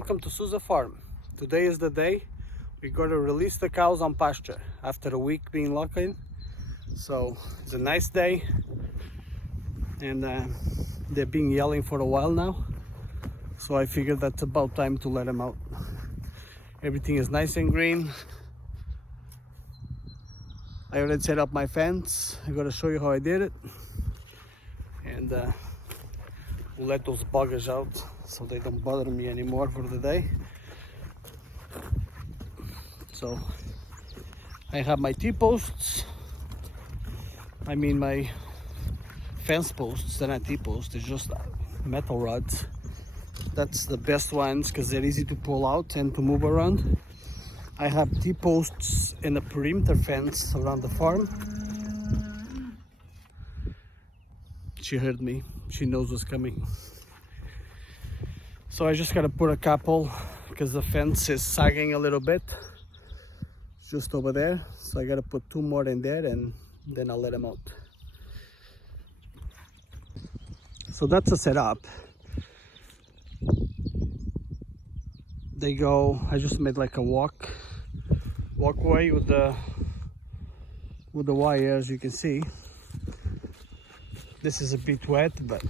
welcome to Souza Farm. Today is the day we're going to release the cows on pasture after a week being locked in. So it's a nice day, and they've been yelling for a while now, so I figured that's about time to let them out. Everything is nice and green. I already set up my fence. I'm going to show you how I did it, and we'll let those buggers out so they don't bother me anymore for the day. So I have my T-posts, I mean my fence posts. They're not T-posts, they're just metal rods. That's the best ones because they're easy to pull out and to move around. I have T-posts and a perimeter fence around the farm. She heard me, she knows what's coming. So I just gotta put a couple because the fence is sagging a little bit just over there, so I gotta put two more in there and then I'll let them out. So that's a setup. They go, I just made like a walkway with the wire, as you can see. This is a bit wet, but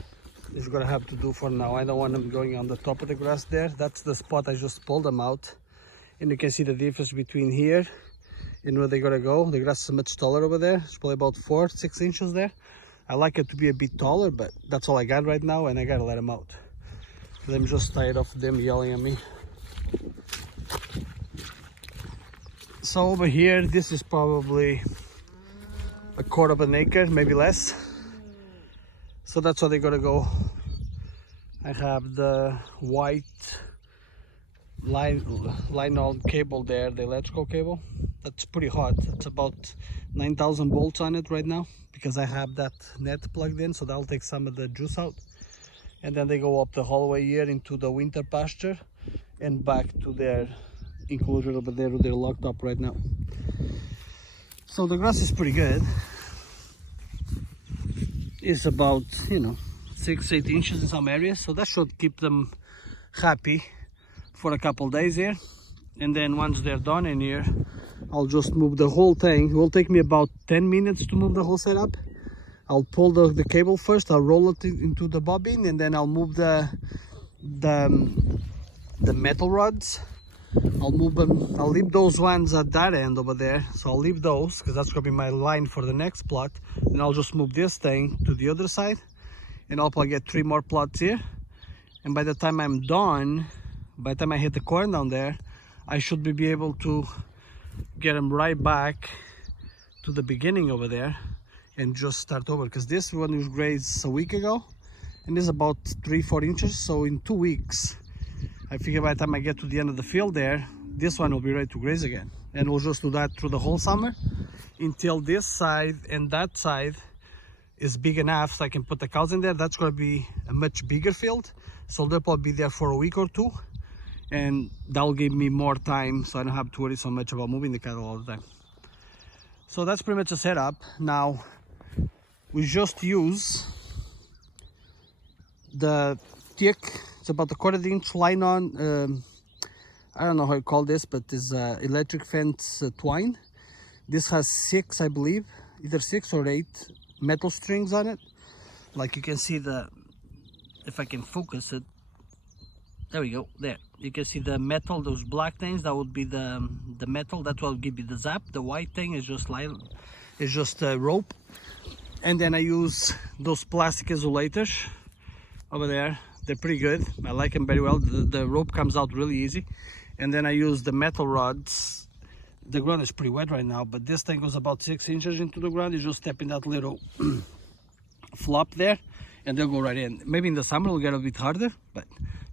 it's gonna have to do for now. I don't want them going on the top of the grass there. That's the spot I just pulled them out, and you can see the difference between here and where they're gonna go. The grass is much taller over there. It's probably about 4-6 inches there. I like it to be a bit taller, but that's all I got right now, and I gotta let them out because I'm just tired of them yelling at me. So over here, this is probably a quarter of an acre, maybe less. So that's where they're gonna go. I have the white line on cable there, the electrical cable. That's pretty hot. It's about 9,000 volts on it right now because I have that net plugged in, so that'll take some of the juice out. And then they go up the hallway here into the winter pasture and back to their enclosure over there where they're locked up right now. So the grass is pretty good. It's about, 6-8 inches in some areas, so that should keep them happy for a couple days here. And then once they're done in here, I'll just move the whole thing. It will take me about 10 minutes to move the whole setup. I'll pull the cable first, I'll roll it into the bobbin, and then I'll move the metal rods. I'll move them, I'll leave those ones at that end over there, so I'll leave those because that's gonna be my line for the next plot. And I'll just move this thing to the other side, and I'll probably get 3 more plots here. And by the time I'm done, by the time I hit the corn down there, I should be able to get them right back to the beginning over there and just start over, because this one was grazed a week ago and is about 3-4 inches. So in 2 weeks, I figure by the time I get to the end of the field there, this one will be ready to graze again. And we'll just do that through the whole summer until this side and that side is big enough so I can put the cows in there. That's going to be a much bigger field, so they'll probably be there for a week or 2, and that'll give me more time so I don't have to worry so much about moving the cattle all the time. So that's pretty much a setup. Now we just use the thick, it's about a 1/4 inch line on, I don't know how you call this, but it's electric fence twine. This has 6, I believe, either 6 or 8 metal strings on it. Like you can see if I can focus it, there we go, there. You can see the metal, those black things, that would be the metal, that will give you the zap. The white thing is just a rope. And then I use those plastic isolators over there. They're pretty good. I like them very well. The rope comes out really easy. And then I use the metal rods. The ground is pretty wet right now, but this thing goes about 6 inches into the ground. You just step in that little flop there and they'll go right in. Maybe in the summer it'll get a bit harder, but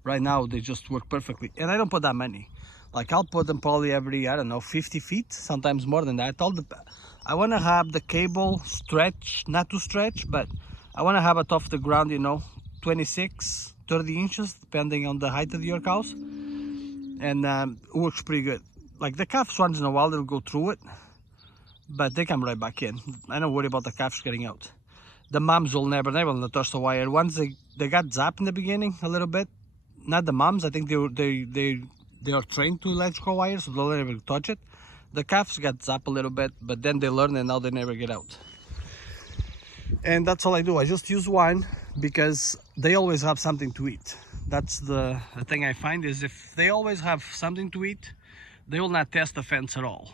right now they just work perfectly. And I don't put that many. Like I'll put them probably every, I don't know, 50 feet, sometimes more than that. I want to have the cable stretch, not to stretch, but I want to have it off the ground, 26-30 inches, depending on the height of your cows. And it works pretty good. Like the calves, once in a while they'll go through it, but they come right back in. I don't worry about the calves getting out. The moms will never touch the wire. Once they got zapped in the beginning a little bit, not the moms. I think they are trained to electrical wire, so they'll never touch it. The calves got zapped a little bit, but then they learn and now they never get out. And that's all I do. I just use one because they always have something to eat. That's the thing I find, is if they always have something to eat, they will not test the fence at all.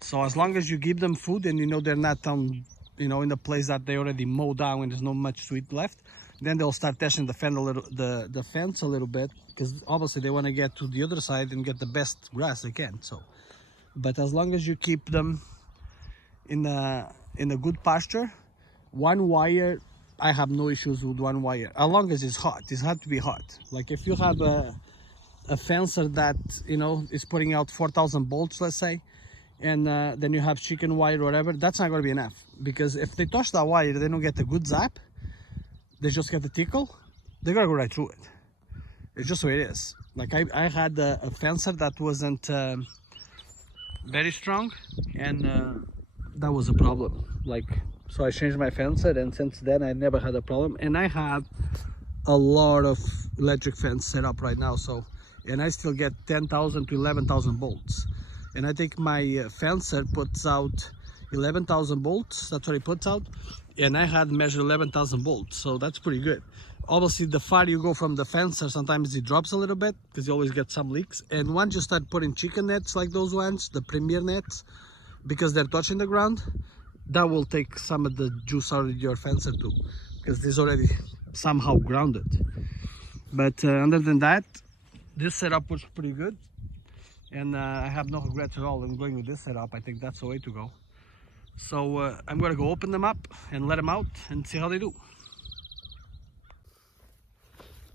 So as long as you give them food and you know they're not on, you know, in the place that they already mowed down and there's no much to eat left, then they'll start testing the fence a little bit, because obviously they want to get to the other side and get the best grass they can. So, but as long as you keep them in a good pasture, one wire, I have no issues with one wire, as long as it's hot. It has to be hot. Like if you have a fencer that, you know, is putting out 4,000 volts, let's say, and then you have chicken wire or whatever, that's not going to be enough, because if they touch that wire, they don't get a good zap, they just get a tickle, they're going to go right through it. It's just the way it is. Like I had a fencer that wasn't very strong, and that was a problem. Like, so I changed my fencer, and since then I never had a problem. And I have a lot of electric fence set up right now, so, and I still get 10,000 to 11,000 volts. And I think my fencer puts out 11,000 volts. That's what it puts out. And I had measured 11,000 volts, so that's pretty good. Obviously, the farther you go from the fencer, sometimes it drops a little bit because you always get some leaks. And once you start putting chicken nets like those ones, the premier nets, because they're touching the ground, that will take some of the juice out of your fencer too, because it's already somehow grounded. But other than that, this setup was pretty good. And I have no regrets at all in going with this setup. I think that's the way to go. So I'm going to go open them up and let them out and see how they do.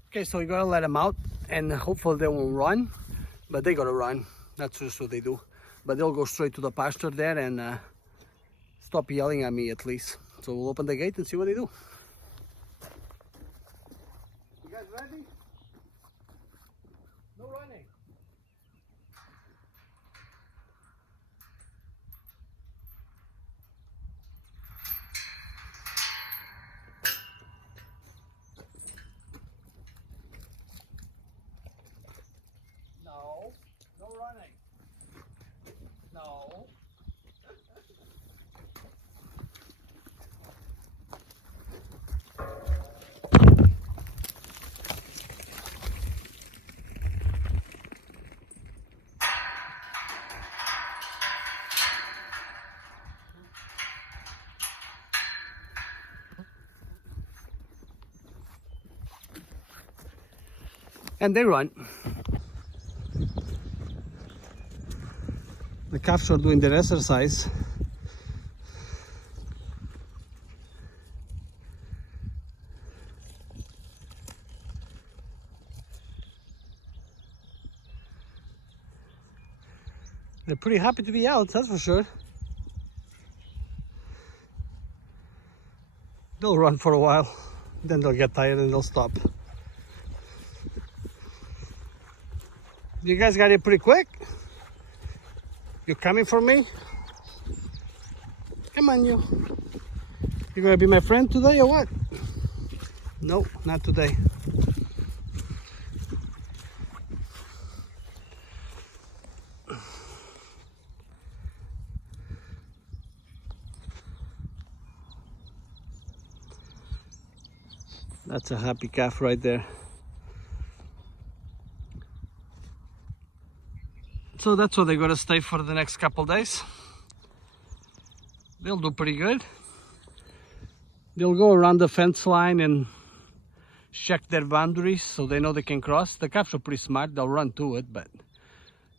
Okay, so you're going to let them out, and hopefully they won't run, but they're going to run. That's just what they do. But they'll go straight to the pasture there and stop yelling at me at least. So we'll open the gate and see what they do. You guys ready? No running. No, no running. No. And they run. The calves are doing their exercise. They're pretty happy to be out, that's for sure. They'll run for a while, then they'll get tired and they'll stop. You guys got it pretty quick. You coming for me? Come on, you. You gonna be my friend today or what? No, not today. That's a happy calf right there. So that's where they're going to stay for the next couple days. They'll do pretty good. They'll go around the fence line and check their boundaries so they know they can cross. The calves are pretty smart. They'll run to it, but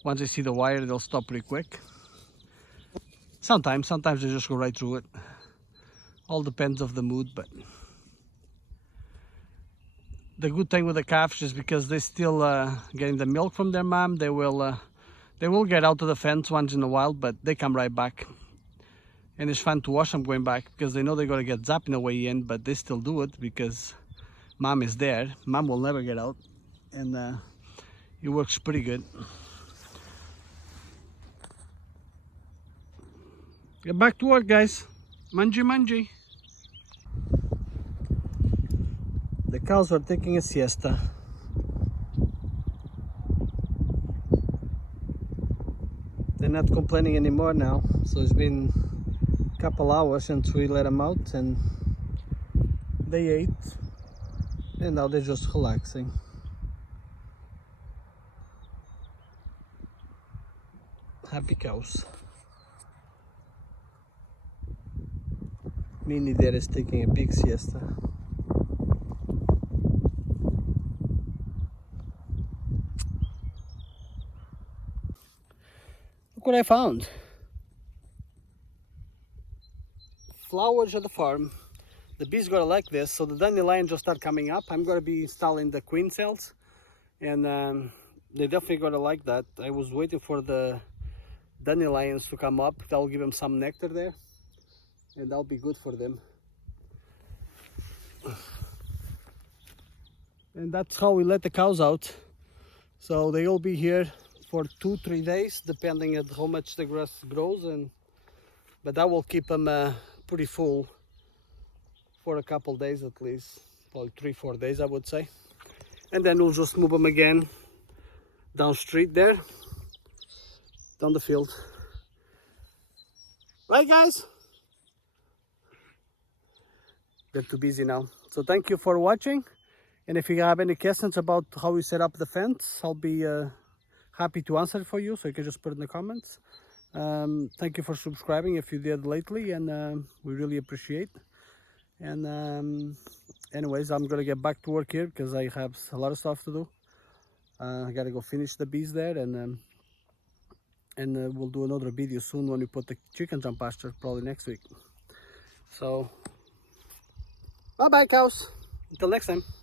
once they see the wire, they'll stop pretty quick. Sometimes they just go right through it. All depends of the mood, but the good thing with the calves is because they're still getting the milk from their mom, they will get out to the fence once in a while, but they come right back. And it's fun to watch them going back because they know they're going to get zapped in the way in, but they still do it because mom is there. Mom will never get out, and it works pretty good. Get back to work, guys. Manji, manji. The cows are taking a siesta. They're not complaining anymore now. So it's been a couple hours since we let them out, and they ate, and now they're just relaxing. Happy cows. Minnie there is taking a big siesta. Look what I found. Flowers at the farm. The bees gonna like this, so the dandelion just start coming up. I'm gonna be installing the queen cells, and they definitely gonna like that. I was waiting for the dandelions to come up. That'll give them some nectar there, and that'll be good for them. And that's how we let the cows out. So they'll be here for 2-3 days, depending on how much the grass grows, but that will keep them pretty full for a couple days at least, probably 3-4 days I would say. And then we'll just move them again down street there, down the field. Right guys? They're too busy now. So thank you for watching. And if you have any questions about how we set up the fence, I'll be happy to answer it for you. So you can just put it in the comments. Thank you for subscribing if you did lately, and we really appreciate. And anyways, I'm gonna get back to work here because I have a lot of stuff to do. I gotta go finish the bees there, and we'll do another video soon when we put the chickens on pasture, probably next week. So bye bye cows, until next time.